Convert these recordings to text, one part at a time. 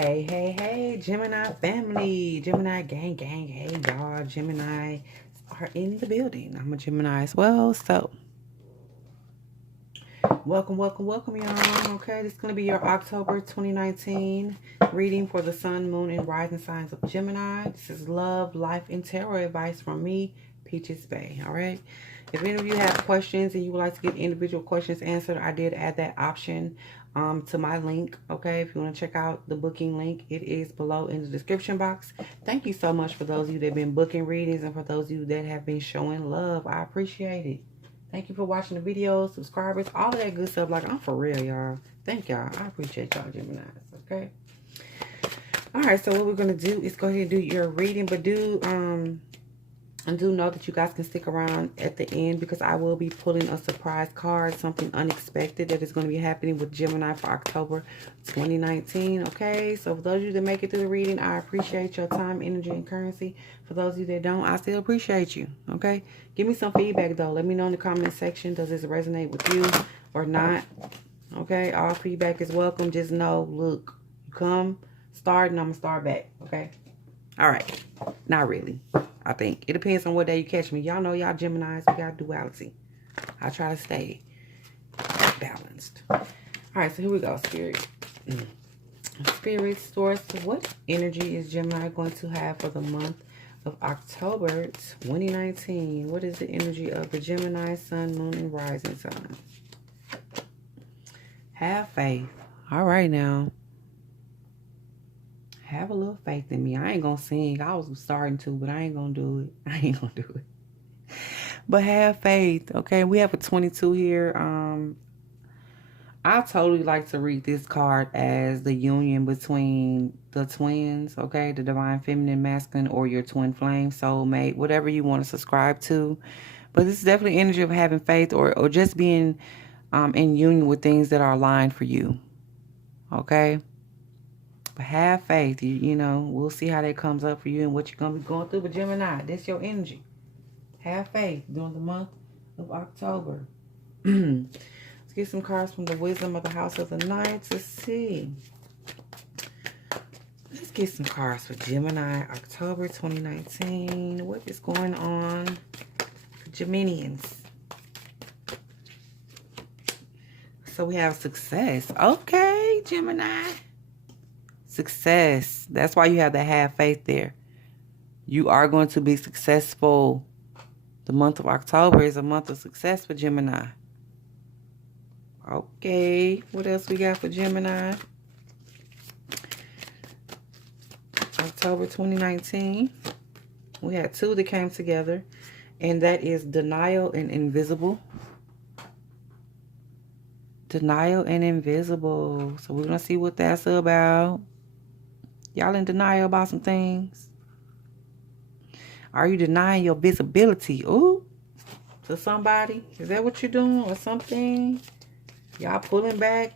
Hey, hey, hey, Gemini family, Gemini gang, gang, hey, y'all, Gemini are in the building. I'm a Gemini as well, so welcome, y'all. Okay, this is going to be your October 2019 reading for the sun, moon, and rising signs of Gemini. This is love, life, and tarot advice from me, Peachez-Bae, all right? If any of you have questions and you would like to get individual questions answered, I did add that option to my link, okay? If you want to check out the booking link, it is below in the description box. Thank you so much for those of you that have been booking readings and for those of you that have been showing love. I appreciate it. Thank you for watching the videos, subscribers, all of that good stuff. Like, I'm for real, y'all. Thank y'all. I appreciate y'all, Geminis, okay? All right, so what we're going to do is go ahead and do your reading, but do know that you guys can stick around at the end because I will be pulling a surprise card, something unexpected that is going to be happening with Gemini for October 2019, okay? So for those of you that make it through the reading, I appreciate your time, energy, and currency. For those of you that don't, I still appreciate you, okay? Give me some feedback, though. Let me know in the comment section, does this resonate with you or not, okay? All feedback is welcome. Just know, look, you come, start, and I'm going to start back, okay? All right. Not really. I think it depends on what day you catch me. Y'all know y'all Geminis, we got duality. I try to stay balanced. All right, so here we go, Spirit. Spirit source, what energy is Gemini going to have for the month of October 2019? What is the energy of the Gemini sun, moon, and rising sign? Have faith. All right now. Have a little faith in me. I ain't gonna sing. I was starting to, but I ain't gonna do it. I ain't gonna do it. But have faith, okay? We have a 22 here. I totally like to read this card as the union between the twins, okay? The divine feminine, masculine, or your twin flame, soulmate, whatever you want to subscribe to. But this is definitely energy of having faith or just being in union with things that are aligned for you, okay? But have faith. You know, we'll see how that comes up for you and what you're going to be going through. But Gemini, that's your energy. Have faith during the month of October. Let's get some cards from the wisdom of the house of the Knights. Let's see. Let's get some cards for Gemini, October 2019. What is going on for Geminians? So we have success. Okay, Gemini. Success. That's why you have to have faith there. You are going to be successful. The month of October is a month of success for Gemini. Okay. What else we got for Gemini? October 2019. We had two that came together. And that is denial and invisible. Denial and invisible. So we're going to see what that's about. Y'all in denial about some things? Are you denying your visibility? Ooh, to somebody? Is that what you're doing or something? Y'all pulling back?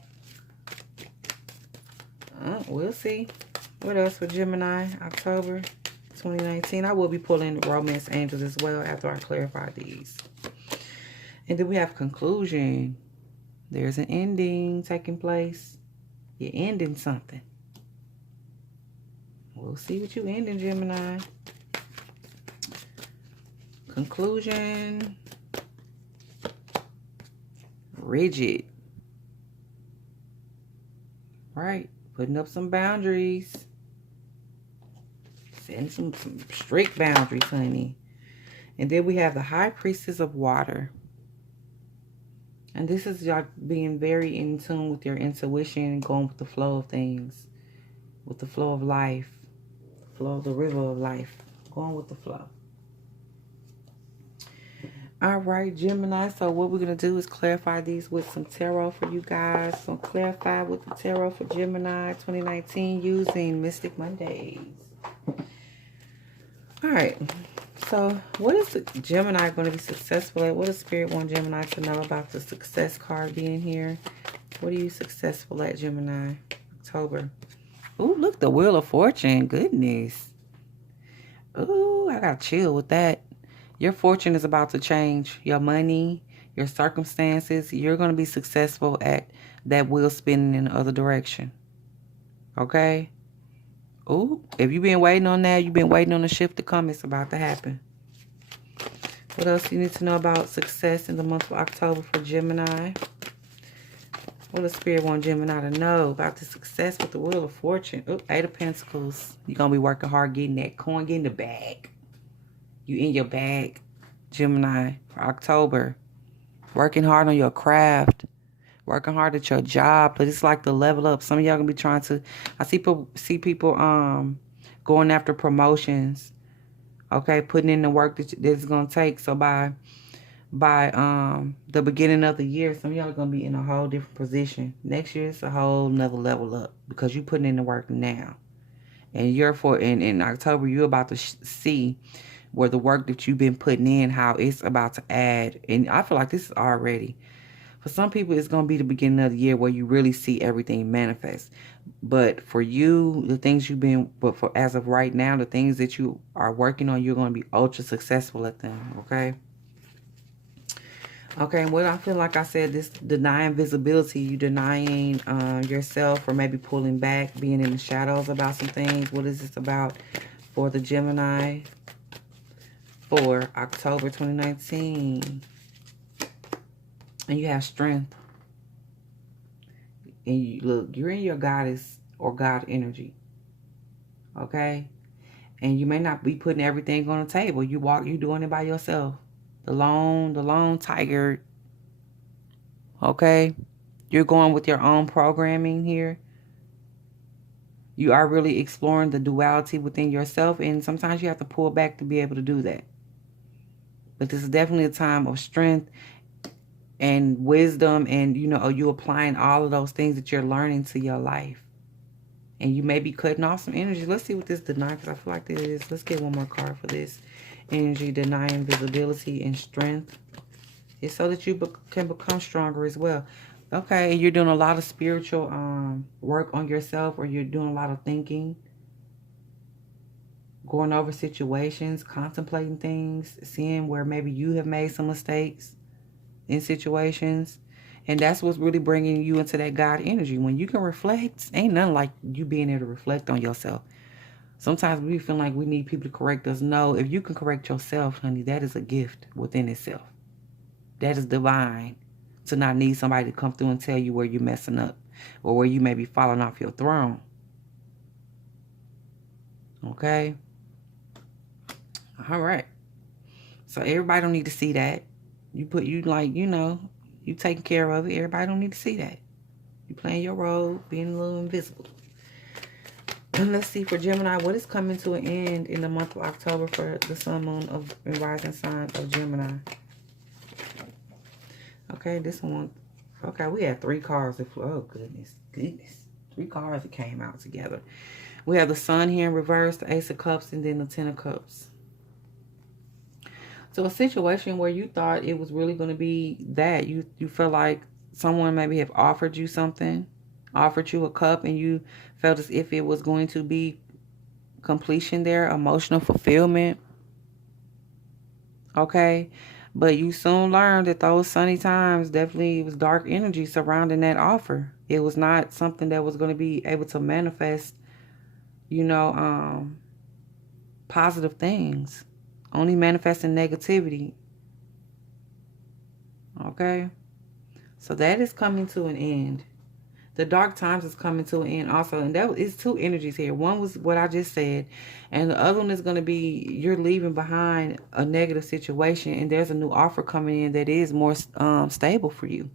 We'll see. What else for Gemini, October 2019? I will be pulling romance angels as well after I clarify these. And then we have conclusion. There's an ending taking place. You're ending something. We'll see what you end in, Gemini. Conclusion. Rigid. Right. Putting up some boundaries. Setting some strict boundaries, honey. And then we have the High Priestess of Water. And this is y'all being very in tune with your intuition and going with the flow of things. With the flow of life. Flow of the river of life. Going with the flow. All right, Gemini. So what we're going to do is clarify these with some tarot for you guys. So clarify with the tarot for Gemini 2019 using Mystic Mondays. All right. So what is the Gemini going to be successful at? What does Spirit want Gemini to know about the success card being here? What are you successful at, Gemini? October. Ooh, look, the Wheel of Fortune. Goodness. Ooh, I got to chill with that. Your fortune is about to change. Your money, your circumstances. You're going to be successful at that wheel spinning in the other direction. Okay? Ooh, if you've been waiting on that, you've been waiting on the shift to come, it's about to happen. What else you need to know about success in the month of October for Gemini? What does Spirit want Gemini to know about the success with the Wheel of Fortune? Ooh, 8 of Pentacles. You're going to be working hard getting that coin, getting the bag. You in your bag, Gemini, for October. Working hard on your craft. Working hard at your job. But it's like the level up. Some of y'all going to be trying to... I see people going after promotions. Okay, putting in the work that it's going to take. So by the beginning of the year, some of y'all are going to be in a whole different position. Next year, it's a whole nother level up because you're putting in the work now. And in October, you're about to see where the work that you've been putting in, how it's about to add. And I feel like this is already. For some people, it's going to be the beginning of the year where you really see everything manifest. But for you, the things but for as of right now, the things that you are working on, you're going to be ultra successful at them, okay? Okay, and what I feel like I said, this denying visibility, you denying yourself or maybe pulling back, being in the shadows about some things. What is this about for the Gemini for October 2019? And you have strength. And you look, you're in your goddess or God energy. Okay? And you may not be putting everything on the table. You're doing it by yourself. The lone tiger. Okay? You're going with your own programming here. You are really exploring the duality within yourself. And sometimes you have to pull back to be able to do that. But this is definitely a time of strength and wisdom. And, you applying all of those things that you're learning to your life. And you may be cutting off some energy. Let's see what this denies, because I feel like this is. Let's get one more card for this. Energy, denying visibility and strength. It's so that you can become stronger as well. Okay, you're doing a lot of spiritual work on yourself, or you're doing a lot of thinking. Going over situations, contemplating things, seeing where maybe you have made some mistakes in situations. And that's what's really bringing you into that God energy. When you can reflect, ain't nothing like you being able to reflect on yourself. Sometimes we feel like we need people to correct us. No, if you can correct yourself, honey, that is a gift within itself. That is divine, to not need somebody to come through and tell you where you're messing up or where you may be falling off your throne. Okay? All right. So everybody don't need to see that. You taking care of it. Everybody don't need to see that. You playing your role, being a little invisible. And let's see for Gemini, what is coming to an end in the month of October for the sun, moon, and rising sign of Gemini? Okay, this one. Okay, we had 3 cards. Oh, goodness. 3 cards that came out together. We have the sun here in reverse, the Ace of Cups, and then the 10 of Cups. So a situation where you thought it was really going to be that. You feel like someone maybe have offered you something, offered you a cup, and you felt as if it was going to be completion there, emotional fulfillment. Okay? But you soon learned that those sunny times, definitely was dark energy surrounding that offer. It was not something that was going to be able to manifest, positive things. Only manifesting negativity. Okay? So that is coming to an end. The dark times is coming to an end also. And that is 2 energies here. One was what I just said. And the other one is going to be you're leaving behind a negative situation. And there's a new offer coming in that is more stable for you.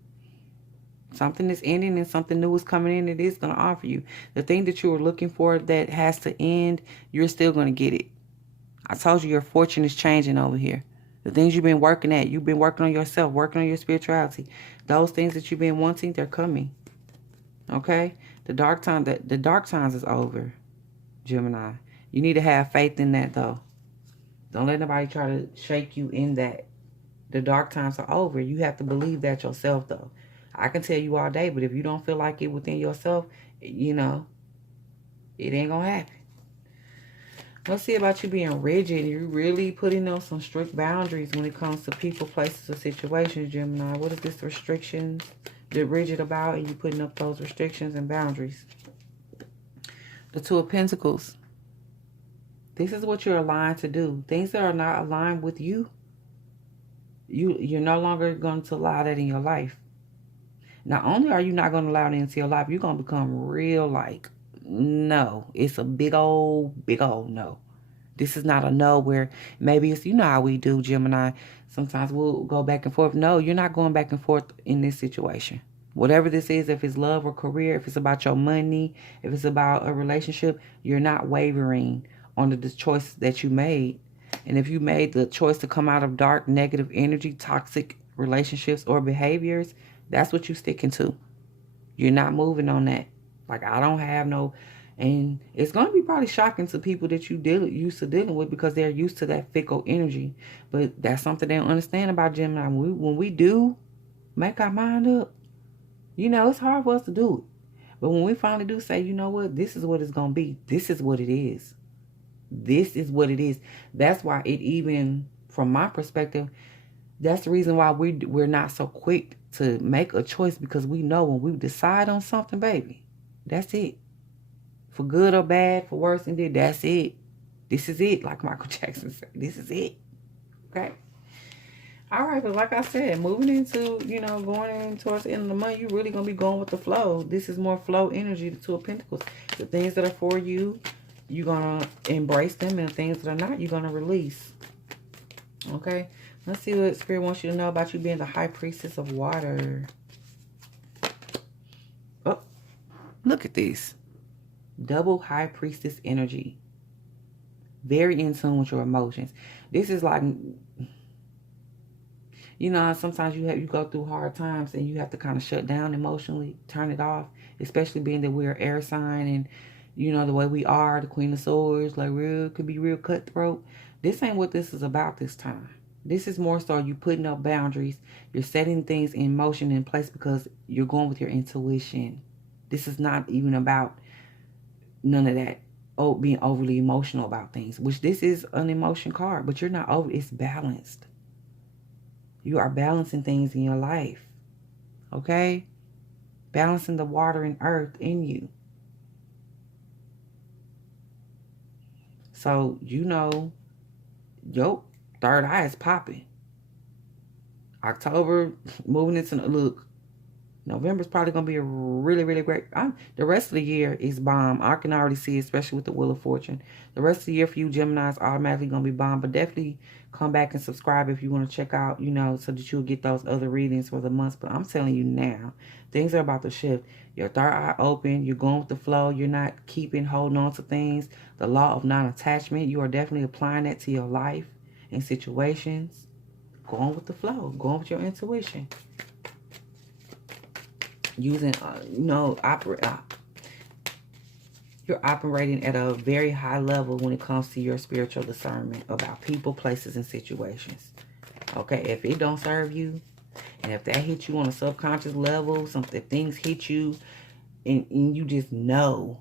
Something is ending and something new is coming in that is going to offer you. The thing that you were looking for that has to end, you're still going to get it. I told you your fortune is changing over here. The things you've been working at, you've been working on yourself, working on your spirituality. Those things that you've been wanting, they're coming. Okay? The dark times is over, Gemini. You need to have faith in that, though. Don't let nobody try to shake you in that. The dark times are over. You have to believe that yourself, though. I can tell you all day, but if you don't feel like it within yourself, it ain't going to happen. Let's see about you being rigid. You're really putting on some strict boundaries when it comes to people, places, or situations, Gemini. What is this restrictions? You're rigid about, and you putting up those restrictions and boundaries. The Two of Pentacles. This is what you're aligned to do. Things that are not aligned with you, you're no longer going to allow that in your life. Not only are you not going to allow it into your life, you're going to become real like, no. It's a big old no. This is not a no where maybe it's, you know how we do, Gemini. Sometimes we'll go back and forth. No, you're not going back and forth in this situation. Whatever this is, if it's love or career, if it's about your money, if it's about a relationship, you're not wavering on the choice that you made. And if you made the choice to come out of dark, negative energy, toxic relationships or behaviors, that's what you're sticking to. You're not moving on that. Like, I don't have no... And it's going to be probably shocking to people that you used to dealing with because they're used to that fickle energy. But that's something they don't understand about Gemini. When we do make our mind up, you know, it's hard for us to do it. But when we finally do say, you know what, this is what it's going to be. This is what it is. This is what it is. That's why it even, from my perspective, that's the reason why we're not so quick to make a choice, because we know when we decide on something, baby, that's it. For good or bad, for worse indeed, that's it. This is it, like Michael Jackson said. This is it. Okay? All right, but like I said, moving into, you know, going in towards the end of the month, you're really going to be going with the flow. This is more flow energy, the Two of Pentacles. The things that are for you, you're going to embrace them, and the things that are not, you're going to release. Okay? Let's see what Spirit wants you to know about you being the High Priestess of Water. Oh, look at this. Double High Priestess energy. Very in tune with your emotions. This is like, you know, sometimes you go through hard times and you have to kind of shut down emotionally, turn it off, especially being that we're air sign and, you know, the way we are, the Queen of Swords, like could be real cutthroat. This ain't what this is about this time. This is more so you putting up boundaries. You're setting things in motion, in place, because you're going with your intuition. This is not even about none of that, being overly emotional about things, which this is an emotion card, but you're not over. It's balanced. You are balancing things in your life. Okay? Balancing the water and earth in you. So, you know, your third eye is popping. October, moving into, look, November's probably going to be a really, really great... the rest of the year is bomb. I can already see, especially with the Wheel of Fortune. The rest of the year for you, Gemini, is automatically going to be bomb. But definitely come back and subscribe if you want to check out, you know, so that you'll get those other readings for the months. But I'm telling you now, things are about to shift. Your third eye open. You're going with the flow. You're not holding on to things. The law of non-attachment, you are definitely applying that to your life and situations. Going with the flow. Going with your intuition. Using, you know, you're operating at a very high level when it comes to your spiritual discernment about people, places, and situations. Okay, if it don't serve you, and if that hits you on a subconscious level, if things hit you, and you just know,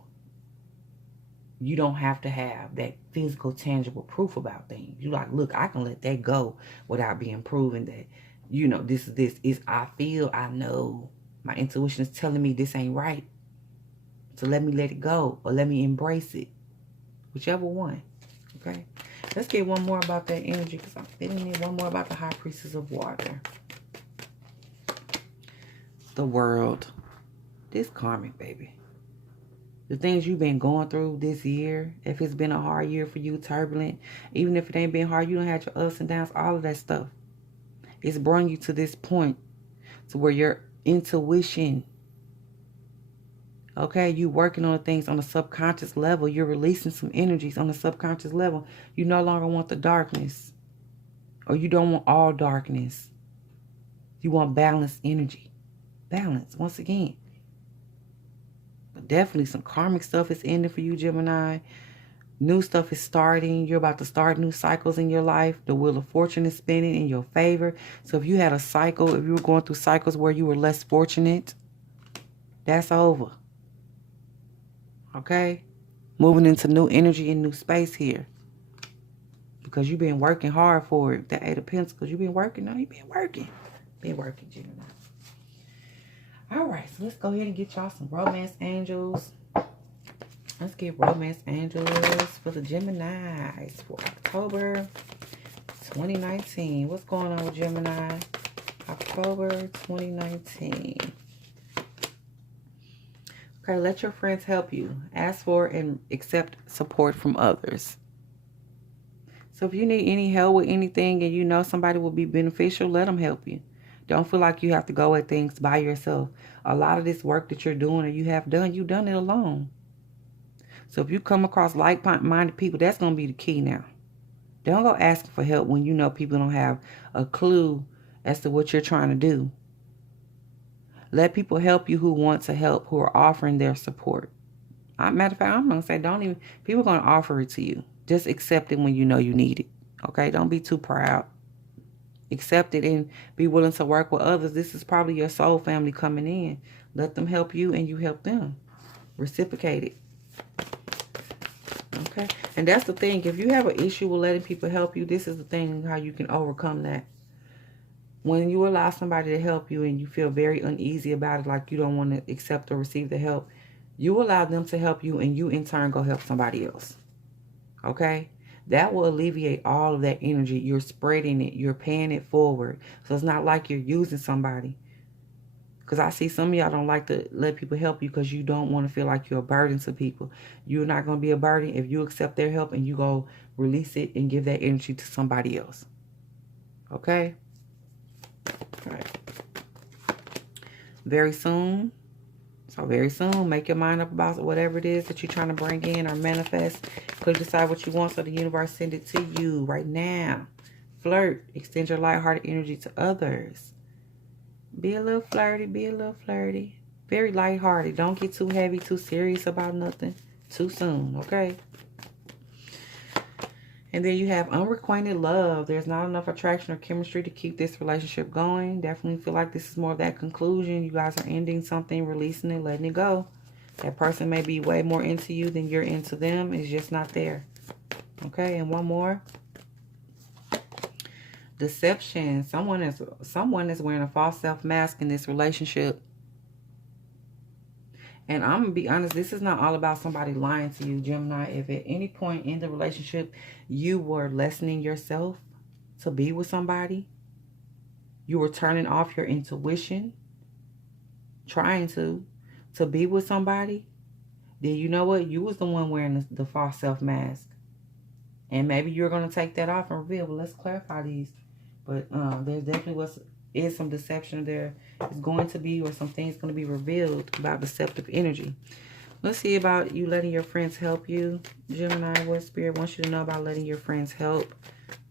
you don't have to have that physical, tangible proof about things. You like, look, I can let that go without being proven that, you know, this is I feel, I know. My intuition is telling me this ain't right. So let me let it go, or let me embrace it. Whichever one. Okay? Let's get one more about that energy, because I'm feeling it. One more about the High Priestess of Water. The World. This karmic, baby. The things you've been going through this year, if it's been a hard year for you, turbulent, even if it ain't been hard, you don't have your ups and downs, all of that stuff. It's brought you to this point to where your intuition, okay, you working on things on a subconscious level. You're releasing some energies on the subconscious level. You no longer want the darkness, or you don't want all darkness. You want balanced energy. Balance, once again. But definitely some karmic stuff is ending for you, Gemini. New stuff is starting. You're about to start new cycles in your life. The Wheel of Fortune is spinning in your favor. So if you had a cycle, if you were going through cycles where you were less fortunate, that's over. Okay? Moving into new energy and new space here. Because you've been working hard for it. The Eight of Pentacles. You've been working. No, you've been working. Been working, Gemini. All right. So let's go ahead and get y'all some romance angels. Let's get romance angels for the Geminis for October 2019. What's going on with Gemini? October 2019. Okay, let your friends help you. Ask for and accept support from others. So if you need any help with anything and you know somebody will be beneficial, let them help you. Don't feel like you have to go at things by yourself. A lot of this work that you're doing or you have done, you've done it alone. So if you come across like-minded people, that's going to be the key now. Don't go asking for help when you know people don't have a clue as to what you're trying to do. Let people help you who want to help, who are offering their support. Matter of fact, I'm going to say people are going to offer it to you. Just accept it when you know you need it. Okay? Don't be too proud. Accept it and be willing to work with others. This is probably your soul family coming in. Let them help you and you help them. Reciprocate it. Okay? And that's the thing. If you have an issue with letting people help you, this is the thing how you can overcome that. When you allow somebody to help you and you feel very uneasy about it, like you don't want to accept or receive the help, you allow them to help you and you in turn go help somebody else. Okay? That will alleviate all of that energy. You're spreading it. You're paying it forward. So it's not like you're using somebody. Because I see some of y'all don't like to let people help you because you don't want to feel like you're a burden to people. You're not going to be a burden if you accept their help and you go release it and give that energy to somebody else. Okay? All right. Very soon. So very soon, make your mind up about whatever it is that you're trying to bring in or manifest. Could decide what you want so the universe send it to you right now. Flirt. Extend your lighthearted energy to others. Be a little flirty. Be a little flirty. Very lighthearted. Don't get too heavy, too serious about nothing too soon, okay? And then you have unrequited love. There's not enough attraction or chemistry to keep this relationship going. Definitely feel like this is more of that conclusion. You guys are ending something, releasing it, letting it go. That person may be way more into you than you're into them. It's just not there. Okay, and one more. Deception. Someone is wearing a false self-mask in this relationship. And I'm going to be honest, this is not all about somebody lying to you, Gemini. If at any point in the relationship you were lessening yourself to be with somebody, you were turning off your intuition, trying to be with somebody, then you know what? You was the one wearing the false self-mask. And maybe you're going to take that off and reveal. But let's clarify these. But there's definitely is some deception there. It's going to be, or some things going to be revealed about deceptive energy. Let's see about you letting your friends help you. Gemini, what Spirit wants you to know about letting your friends help.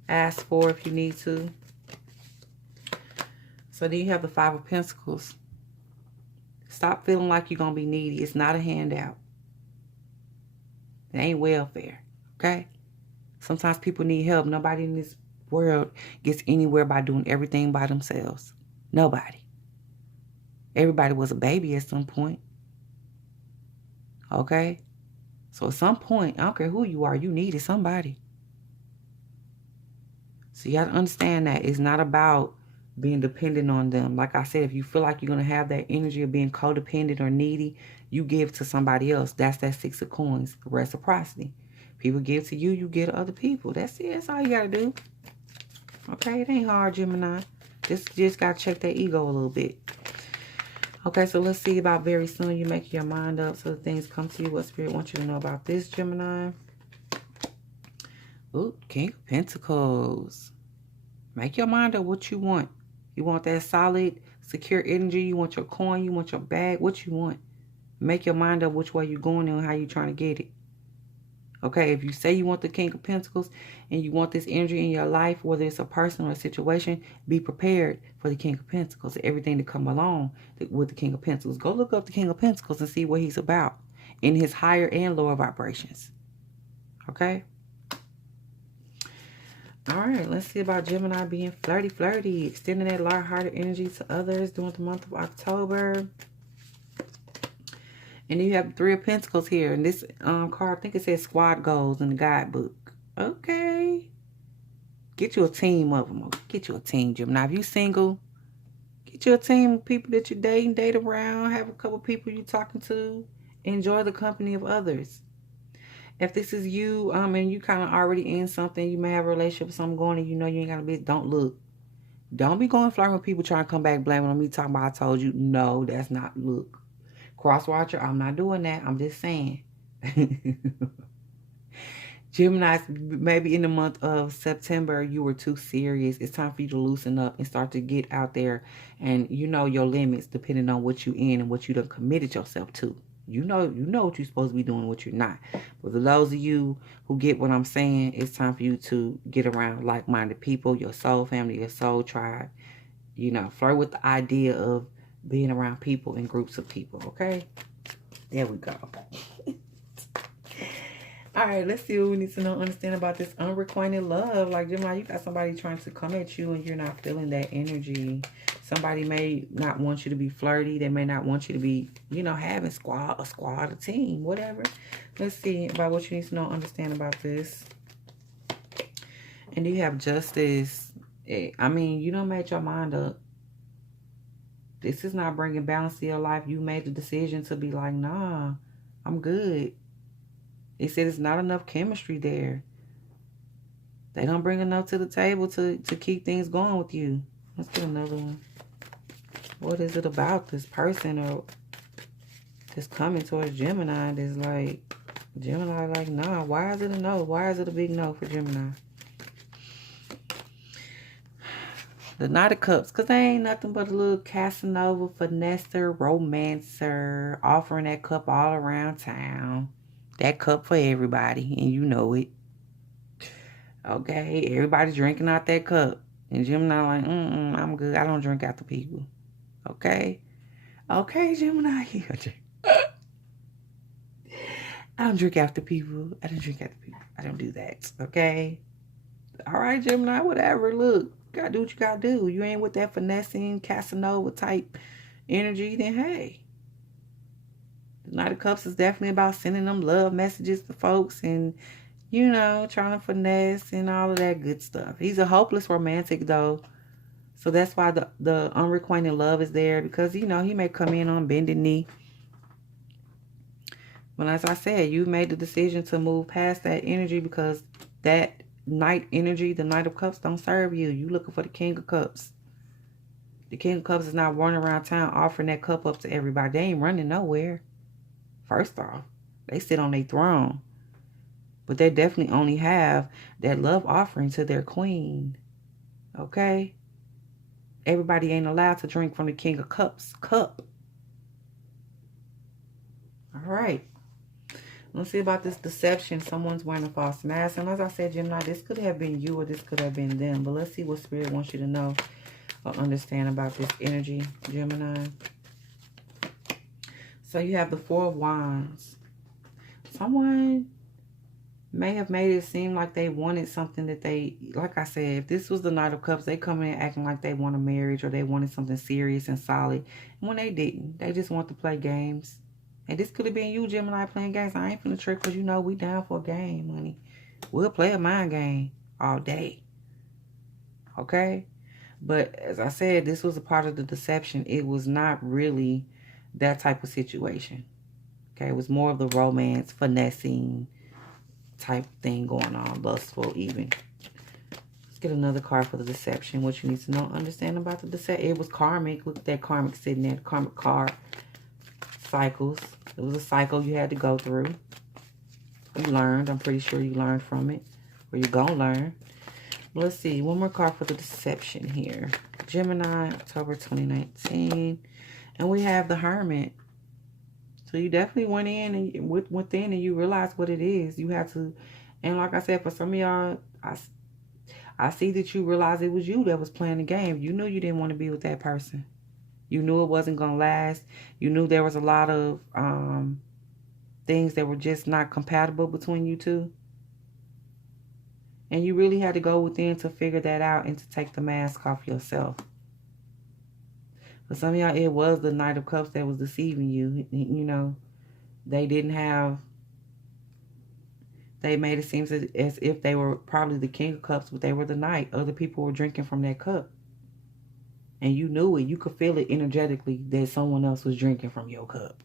Ask for if you need to. So then you have the Five of Pentacles. Stop feeling like you're going to be needy. It's not a handout. It ain't welfare. Okay? Sometimes people need help. Nobody in this world gets anywhere by doing everything by themselves. Nobody. Everybody was a baby at some point. Okay? So at some point, I don't care who you are, you needed somebody. So you got to understand that it's not about being dependent on them. Like I said, if you feel like you're going to have that energy of being codependent or needy, you give to somebody else. That's that Six of Coins, reciprocity. People give to you, you give to other people. That's it. That's all you got to do. Okay, it ain't hard, Gemini. Just got to check that ego a little bit. Okay, so let's see about very soon. You make your mind up so the things come to you. What Spirit wants you to know about this, Gemini? Ooh, King of Pentacles. Make your mind up what you want. You want that solid, secure energy. You want your coin. You want your bag. What you want. Make your mind up which way you're going and how you're trying to get it. Okay, if you say you want the King of Pentacles and you want this energy in your life, whether it's a person or a situation, be prepared for the King of Pentacles, everything to come along with the King of Pentacles. Go look up the King of Pentacles and see what he's about in his higher and lower vibrations. Okay? All right, let's see about Gemini being flirty, extending that light-hearted energy to others during the month of October. And you have Three of Pentacles here. And this card, I think it says squad goals in the guidebook. Okay. Get you a team of them. Get you a team, Gemini. If you single, get you a team of people that you date around. Have a couple people you're talking to. Enjoy the company of others. If this is you, and you kind of already in something, you may have a relationship with someone going and you know you ain't got to be, don't look. Don't be going flirting with people trying to come back blaming on me talking about I told you. No, that's not, look. Cross watcher, I'm not doing that. I'm just saying. Gemini, maybe in the month of September, you were too serious. It's time for you to loosen up and start to get out there and you know your limits depending on what you in and what you done committed yourself to. You know what you're supposed to be doing and what you're not. But for those of you who get what I'm saying, it's time for you to get around like-minded people, your soul family, your soul tribe. You know, flirt with the idea of being around people in groups of people, okay? There we go. All right, let's see what we need to know, understand about this unrequited love. Like, Gemini, you got somebody trying to come at you and you're not feeling that energy. Somebody may not want you to be flirty. They may not want you to be, you know, having a squad, a team, whatever. Let's see about what you need to know, understand about this. And you have justice. I mean, you don't make your mind up. This is not bringing balance to your life. You made the decision to be like, nah, I'm good. They said it's not enough chemistry there. They don't bring enough to the table to keep things going with you. Let's get another one. What is it about this person or this coming towards Gemini? That's like, Gemini like, nah, why is it a no? Why is it a big no for Gemini? The Knight of Cups, because they ain't nothing but a little Casanova, finesser, romancer, offering that cup all around town. That cup for everybody, and you know it. Okay, everybody drinking out that cup. And Gemini like, I'm good. I don't drink after people. Okay? Okay, Gemini. I don't drink after people. I don't drink after people. I don't do that. Okay? All right, Gemini, whatever. Look, you gotta do what you gotta do. You ain't with that finessing, Casanova type energy, then hey. The Knight of Cups is definitely about sending them love messages to folks and, you know, trying to finesse and all of that good stuff. He's a hopeless romantic, though. So that's why the unrequited love is there. Because, you know, he may come in on bended knee. But as I said, you made the decision to move past that energy because that Knight energy, the Knight of Cups, don't serve you. You looking for the King of Cups. The King of Cups is not running around town offering that cup up to everybody. They ain't running nowhere. First off, they sit on their throne. But they definitely only have that love offering to their queen. Okay? Everybody ain't allowed to drink from the King of Cups cup. All right. Let's see about this deception. Someone's wearing a false mask. And as I said, Gemini, this could have been you or this could have been them. But let's see what Spirit wants you to know or understand about this energy, Gemini. So you have the Four of Wands. Someone may have made it seem like they wanted something that they, like I said, if this was the Knight of Cups, they come in acting like they want a marriage or they wanted something serious and solid. And when they didn't, they just want to play games. And this could have been you, Gemini, playing games. I ain't finna trick because you know we down for a game, honey. We'll play a mind game all day. Okay? But as I said, this was a part of the deception. It was not really that type of situation. Okay, it was more of the romance, finessing type thing going on, lustful even. Let's get another card for the deception. What you need to know, understand about the deception. It was karmic. Look at that karmic sitting there. The karmic card. Cycles. It was a cycle you had to go through. You learned. I'm pretty sure you learned from it. Or you're going to learn. Let's see. One more card for the deception here. Gemini, October 2019. And we have the Hermit. So you definitely went in and within and you realized what it is. You have to, and like I said, for some of y'all, I see that you realized it was you that was playing the game. You knew you didn't want to be with that person. You knew it wasn't going to last. You knew there was a lot of things that were just not compatible between you two. And you really had to go within to figure that out and to take the mask off yourself. For some of y'all, it was the Knight of Cups that was deceiving you. You know, they didn't have... They made it seem as if they were probably the King of Cups, but they were the Knight. Other people were drinking from that cup. And you knew it. You could feel it energetically that someone else was drinking from your cup.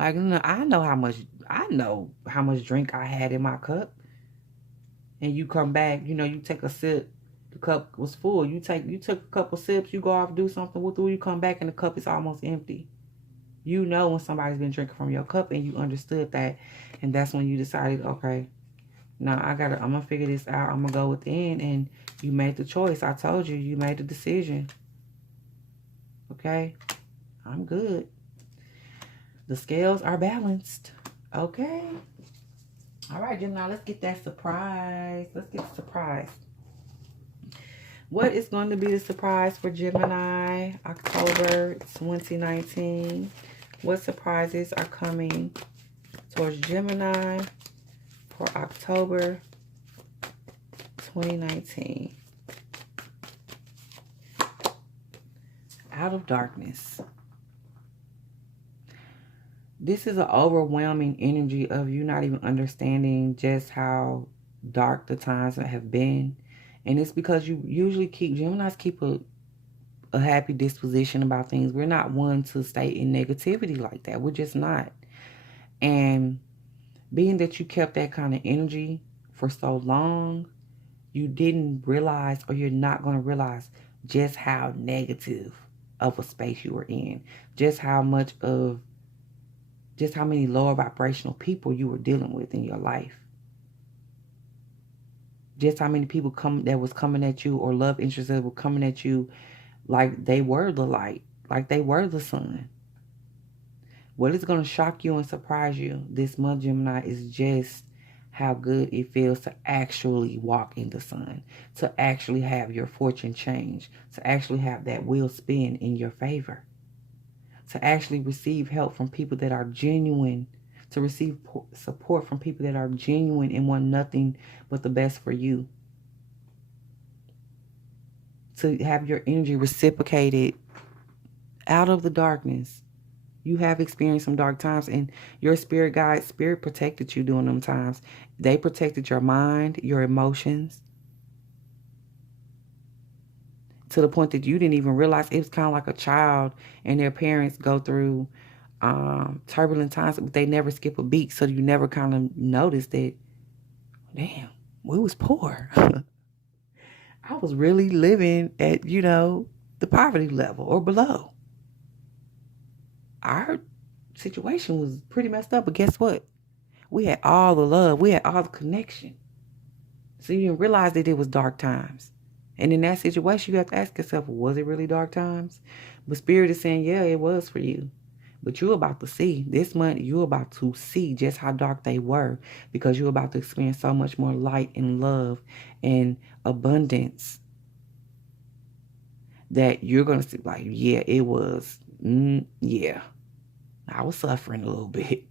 Like, I know how much drink I had in my cup. And you come back, you take a sip, the cup was full. You took a couple sips, you go off, do something with it, you come back and the cup is almost empty. You know when somebody's been drinking from your cup and you understood that. And that's when you decided, okay, now I'm gonna figure this out. I'm gonna go within, and you made the choice. I told you, you made the decision. Okay? I'm good. The scales are balanced. Okay. All right, Gemini, let's get that surprise. Let's get the surprise. What is going to be the surprise for Gemini, October 2019? What surprises are coming towards Gemini for October 2019? Out of darkness. This is an overwhelming energy of you not even understanding just how dark the times have been. And it's because you usually Geminis keep a happy disposition about things. We're not one to stay in negativity like that. We're just not. And being that you kept that kind of energy for so long, you didn't realize, or you're not going to realize, just how negative of a space you were in. Just how many lower vibrational people you were dealing with in your life. Just how many people that was coming at you, or love interests that were coming at you like they were the light, like they were the sun. What is going to shock you and surprise you this month, Gemini, is just how good it feels to actually walk in the sun, to actually have your fortune change, to actually have that wheel spin in your favor, to actually receive help from people that are genuine, to receive support from people that are genuine and want nothing but the best for you, to have your energy reciprocated out of the darkness. You have experienced some dark times, and your spirit guide, spirit protected you during them times. They protected your mind, your emotions, to the point that you didn't even realize. It was kind of like a child and their parents go through turbulent times, but they never skip a beat, so you never kind of notice that, damn, we was poor. I was really living at, the poverty level or below. Our situation was pretty messed up, but guess what? We had all the love. We had all the connection. So you didn't realize that it was dark times. And in that situation, you have to ask yourself, was it really dark times? But Spirit is saying, yeah, it was for you. But you're about to see, this month, you're about to see just how dark they were, because you're about to experience so much more light and love and abundance that you're going to see, like, yeah, it was, yeah. I was suffering a little bit.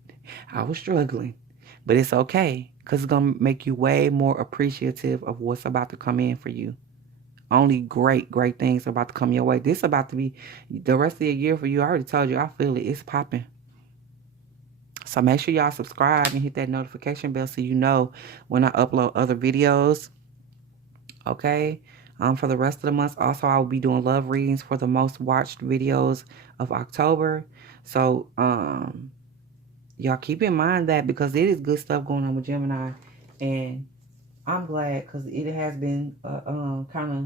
I was struggling. But it's okay, because it's going to make you way more appreciative of what's about to come in for you. Only great things are about to come your way. This is about to be the rest of the year for you. I already told you, I feel it. It's popping. So make sure y'all subscribe and hit that notification bell so you know when I upload other videos. Okay? For the rest of the month, also, I will be doing love readings for the most watched videos of October. So, y'all keep in mind that, because it is good stuff going on with Gemini. And I'm glad, because it has been kind of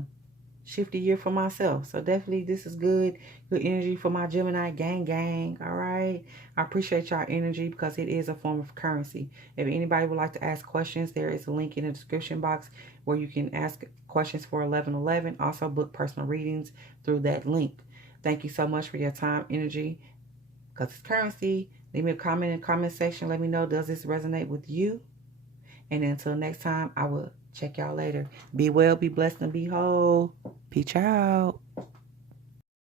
shifty year for myself. So definitely this is good energy for my Gemini gang. All right, I appreciate y'all energy, because it is a form of currency. If anybody would like to ask questions, there is a link in the description box where you can ask questions for 1111. Also book personal readings through that link. Thank you so much for your time, energy, because it's currency. Leave me a comment in the comment section. Let me know, does this resonate with you? And until next time, I will check y'all later. Be well, be blessed, and be whole. Peace out.